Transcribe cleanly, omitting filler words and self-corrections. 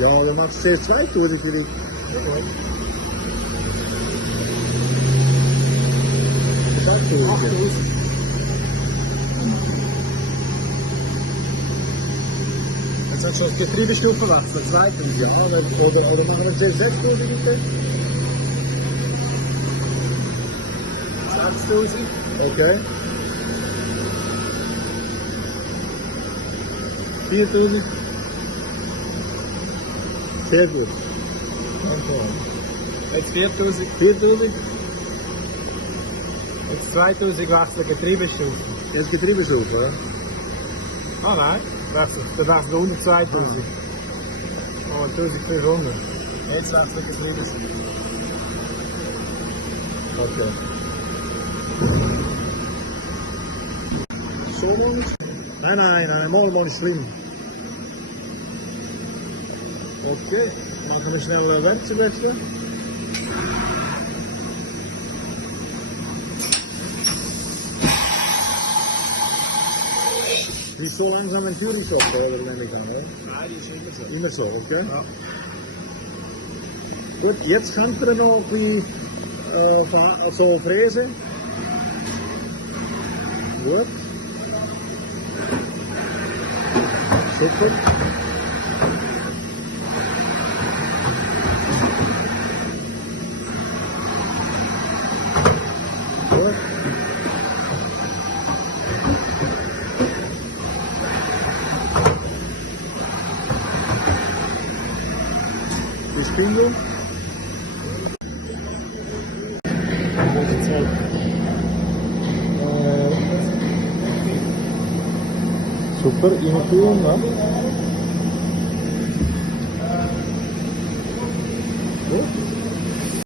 Ja, dann machst du zuerst 2000 vielleicht. Ja. 8000. Jetzt hast du schon die Getriebestufe wechseln, 2000. Ja, oder machen wir zuerst 6000 bitte? 6000. Okay. 4000. Sehr gut. Jetzt 4000. 4000. Jetzt 2000 wechseln Getriebestufe. Jetzt Getriebestufe, ja? Ah nein, dann wechseln unter 2000. Oh, 1500. Jetzt wechseln Getriebestufe. Okay. So man? Nein, mal ist schlimm. Okay, machen wir schnell Wechsel wechseln. Die ist so langsam ein Führungsjob, oder nehme ich an, oder? Nein, die ist immer so. Immer so, okay? Ja. Gut, jetzt kann man noch ein bisschen so fräsen. Gut. Super. Gut. Die Spindel. Super, reinführen, ne?